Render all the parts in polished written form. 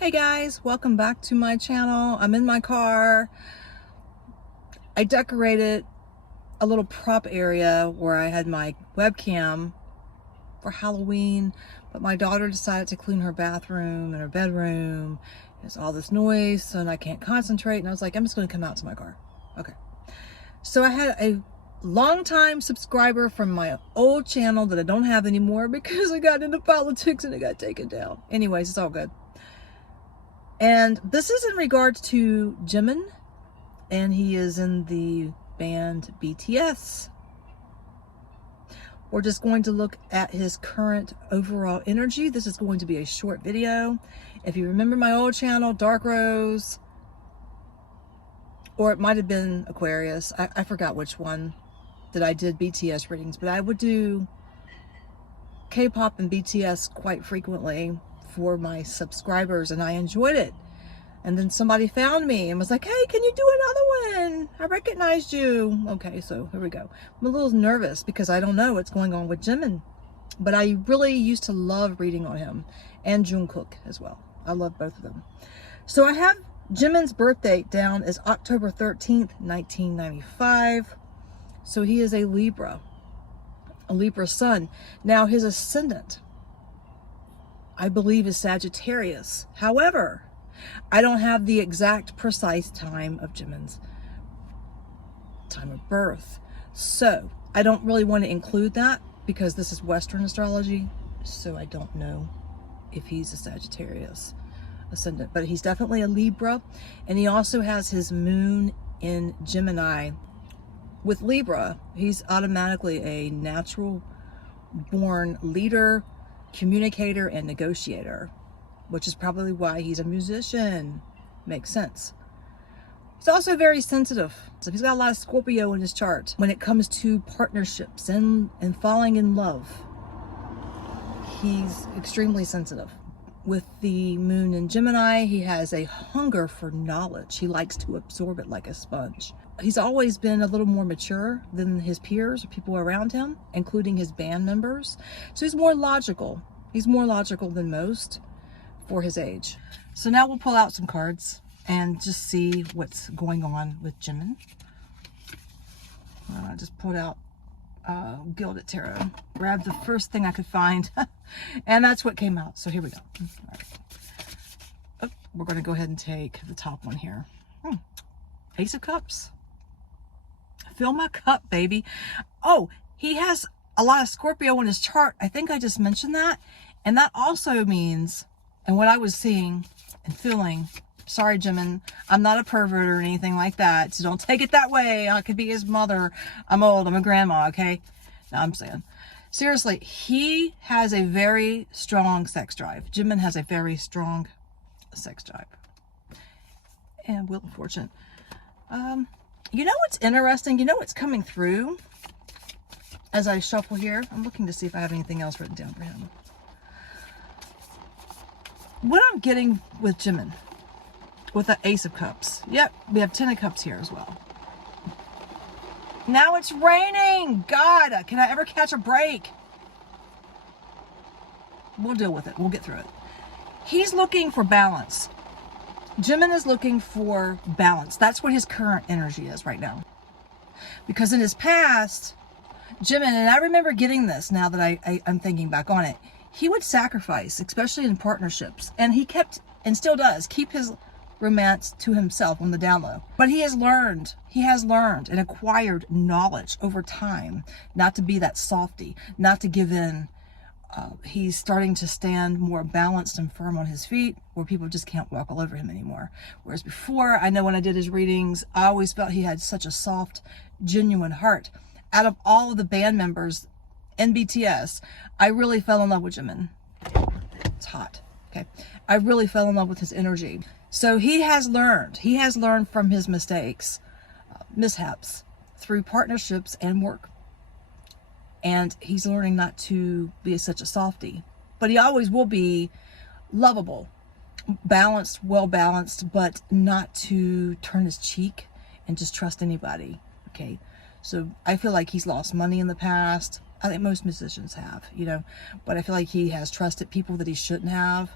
Hey guys, welcome back to my channel. I'm in my car. I decorated a little prop area where I had my webcam for Halloween, but my daughter decided to clean her bathroom and her bedroom. There's all this noise and I can't concentrate, and I was like, I'm just going to come out to my car. Okay. So I had a longtime subscriber from my old channel that I don't have anymore because I got into politics and it got taken down. Anyways, it's all good. And this is in regards to Jimin, and he is in the band BTS. We're just going to look at his current overall energy. This is going to be a short video. If you remember my old channel, Dark Rose, or it might have been Aquarius. I forgot which one that I did BTS readings, but I would do K-pop and BTS quite frequently for my subscribers, and I enjoyed it. And then somebody found me and was like, hey, can you do another one? I recognized you. Okay, so here we go. I'm a little nervous because I don't know what's going on with Jimin, but I really used to love reading on him, and Jungkook as well. I love both of them. So I have Jimin's birth date down as October 13th, 1995. So he is a Libra sun. Now his ascendant, I believe, is Sagittarius. However, I don't have the exact precise time of Jimin's time of birth. So I don't really want to include that because this is Western astrology. So I don't know if he's a Sagittarius ascendant, but he's definitely a Libra. And he also has his moon in Gemini. With Libra, he's automatically a natural born leader, communicator, and negotiator, which is probably why he's a musician. Makes sense. He's also very sensitive. So he's got a lot of Scorpio in his chart when it comes to partnerships and falling in love. He's extremely sensitive. With the moon in Gemini, he has a hunger for knowledge. He likes to absorb it like a sponge. He's always been a little more mature than his peers or people around him, including his band members. So he's more logical. He's more logical than most for his age. So now we'll pull out some cards and just see what's going on with Jimin. I just pulled out Gilded Tarot. Grabbed the first thing I could find, and that's what came out. So here we go. All right. Oh, we're going to go ahead and take the top one here. Ace of Cups. Fill my cup, baby. Oh, he has a lot of Scorpio in his chart. I think I just mentioned that. And that also means, and what I was seeing and feeling, sorry, Jimin, I'm not a pervert or anything like that, so don't take it that way. I could be his mother. I'm old. I'm a grandma, okay? No, I'm saying, seriously, he has a very strong sex drive. Jimin has a very strong sex drive. And Wheel of Fortune. You know what's interesting? You know what's coming through as I shuffle here? I'm looking to see if I have anything else written down for him. What I'm getting with Jimin, with the Ace of Cups. Yep, we have 10 of Cups here as well. Now it's raining. God, can I ever catch a break? We'll deal with it. We'll get through it. He's looking for balance. Jimin is looking for balance. That's what his current energy is right now. Because in his past, Jimin, and I remember getting this now that I'm thinking back on it, he would sacrifice, especially in partnerships. And he kept, and still does, keep his romance to himself on the down low. But he has learned and acquired knowledge over time not to be that softy, not to give in. He's starting to stand more balanced and firm on his feet where people just can't walk all over him anymore. Whereas before, I know when I did his readings, I always felt he had such a soft, genuine heart. Out of all of the band members in BTS, I really fell in love with Jimin. It's hot. Okay. I really fell in love with his energy. So he has learned from his mistakes, mishaps through partnerships and work. And he's learning not to be such a softie, but he always will be lovable, balanced, well balanced, but not to turn his cheek and just trust anybody. Okay. So I feel like he's lost money in the past. I think most musicians have, you know, but I feel like he has trusted people that he shouldn't have.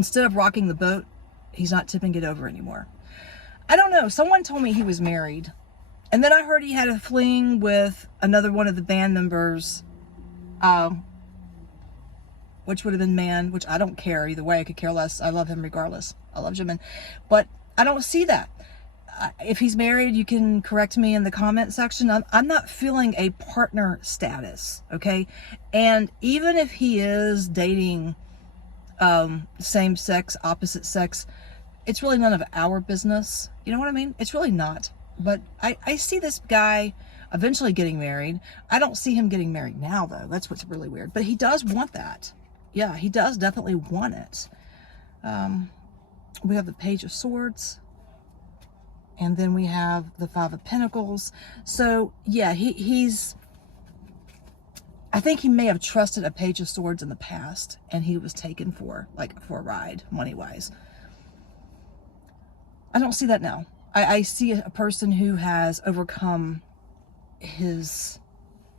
instead of rocking the boat, he's not tipping it over anymore. I don't know. Someone told me he was married. And then I heard he had a fling with another one of the band members, which would have been man, which I don't care either way. I could care less. I love him regardless. I love Jimin. But I don't see that. If he's married, you can correct me in the comment section. I'm not feeling a partner status, okay? And even if he is dating same sex, opposite sex, it's really none of our business. You know what I mean? It's really not. But I see this guy eventually getting married. I don't see him getting married now, though. That's what's really weird. But he does want that. Yeah, he does definitely want it. We have the Page of Swords. And then we have the Five of Pentacles. So, yeah, he's... I think he may have trusted a Page of Swords in the past. And he was taken for a ride, money-wise. I don't see that now. I see a person who has overcome his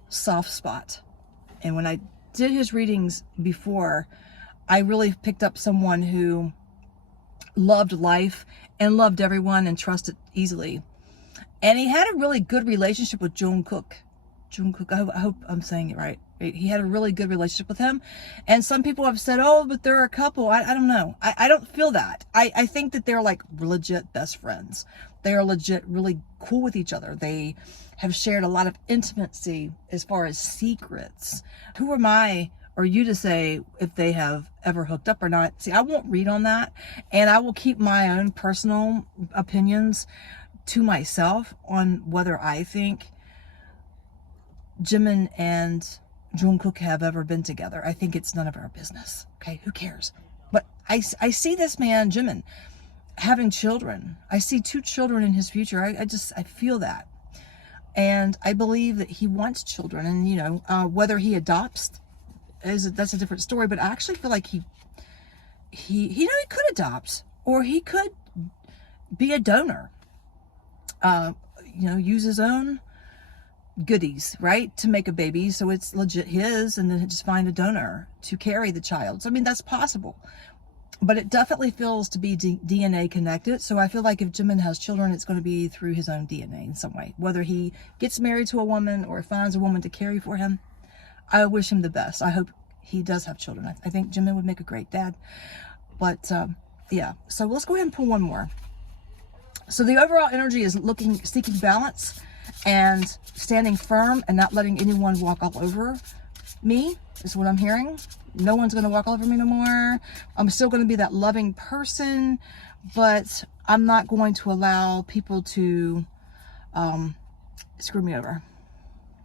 soft spot. And when I did his readings before, I really picked up someone who loved life and loved everyone and trusted easily. And he had a really good relationship with Jungkook. I hope I'm saying it right. He had a really good relationship with him. And some people have said, oh, but they're a couple. I don't know. I don't feel that. I think that they're like legit best friends. They are legit really cool with each other. They have shared a lot of intimacy as far as secrets. Who am I or you to say if they have ever hooked up or not? See, I won't read on that. And I will keep my own personal opinions to myself on whether I think Jimin and Jungkook have ever been together. I think it's none of our business. Okay, who cares? But I see this man, Jimin, having children. I see 2 children in his future. I feel that. And I believe that he wants children. And, you know, whether he adopts, that's a different story. But I actually feel like he could adopt. Or he could be a donor. You know, use his own goodies, right, to make a baby, so it's legit his, and then just find a donor to carry the child. So I mean, that's possible, but it definitely feels to be DNA connected. So I feel like if Jimin has children, it's going to be through his own DNA in some way, whether he gets married to a woman or finds a woman to carry for him. I wish him the best. I hope he does have children. I think Jimin would make a great dad. But yeah, so let's go ahead and pull one more. So the overall energy is seeking balance and standing firm and not letting anyone walk all over me is what I'm hearing. No one's going to walk all over me no more. I'm still going to be that loving person, but I'm not going to allow people to screw me over.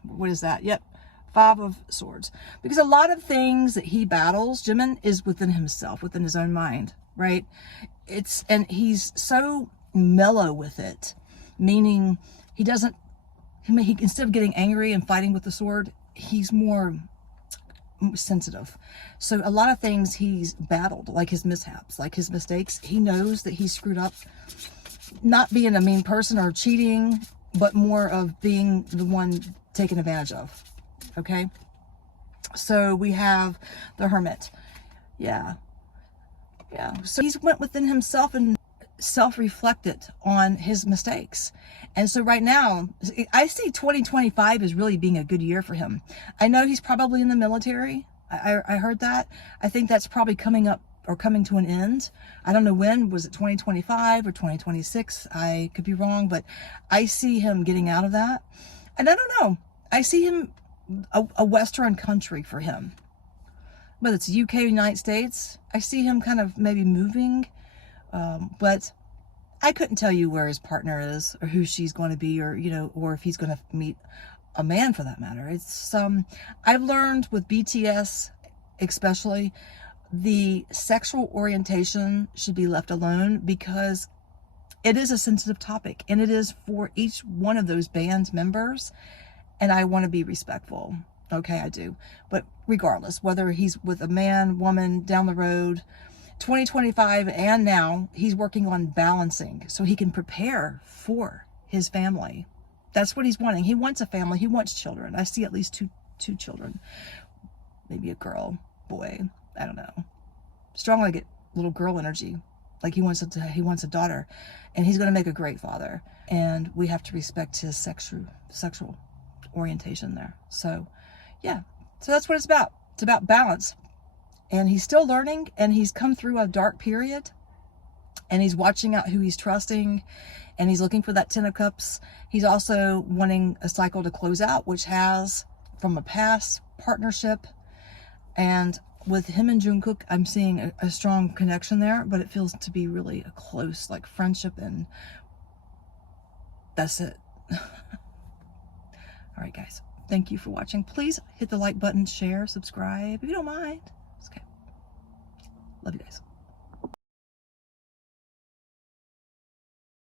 What is that? Yep. 5 of Swords. Because a lot of things that he battles, Jimin, is within himself, within his own mind, right? And he's so mellow with it, meaning he instead of getting angry and fighting with the sword, he's more sensitive. So a lot of things he's battled, like his mishaps, like his mistakes. He knows that he's screwed up, not being a mean person or cheating, but more of being the one taken advantage of. Okay. So we have the Hermit. Yeah. So he's went within himself and self-reflected on his mistakes. And so right now, I see 2025 as really being a good year for him. I know he's probably in the military. I heard that. I think that's probably coming up or coming to an end. I don't know when. Was it 2025 or 2026? I could be wrong, but I see him getting out of that. And I don't know. I see him a Western country for him. Whether it's UK, United States, I see him kind of maybe moving. But I couldn't tell you where his partner is or who she's going to be, or, you know, or if he's going to meet a man for that matter. It's, I've learned with BTS, especially, the sexual orientation should be left alone because it is a sensitive topic and it is for each one of those band members. And I want to be respectful. Okay, I do. But regardless, whether he's with a man, woman, down the road, 2025 and now, he's working on balancing so he can prepare for his family. That's what he's wanting. He wants a family. He wants children. I see at least two children. Maybe a girl, boy. I don't know. Strongly get little girl energy. Like he wants a daughter, and he's going to make a great father. And we have to respect his sexual orientation there. So, yeah. So that's what it's about. It's about balance. And he's still learning, and he's come through a dark period, and he's watching out who he's trusting, and he's looking for that 10 of Cups. He's also wanting a cycle to close out, which has from a past partnership. And with him and Jungkook, I'm seeing a strong connection there, but it feels to be really a close, like, friendship, and that's it. All right, guys. Thank you for watching. Please hit the like button, share, subscribe, if you don't mind. Okay. Love you guys.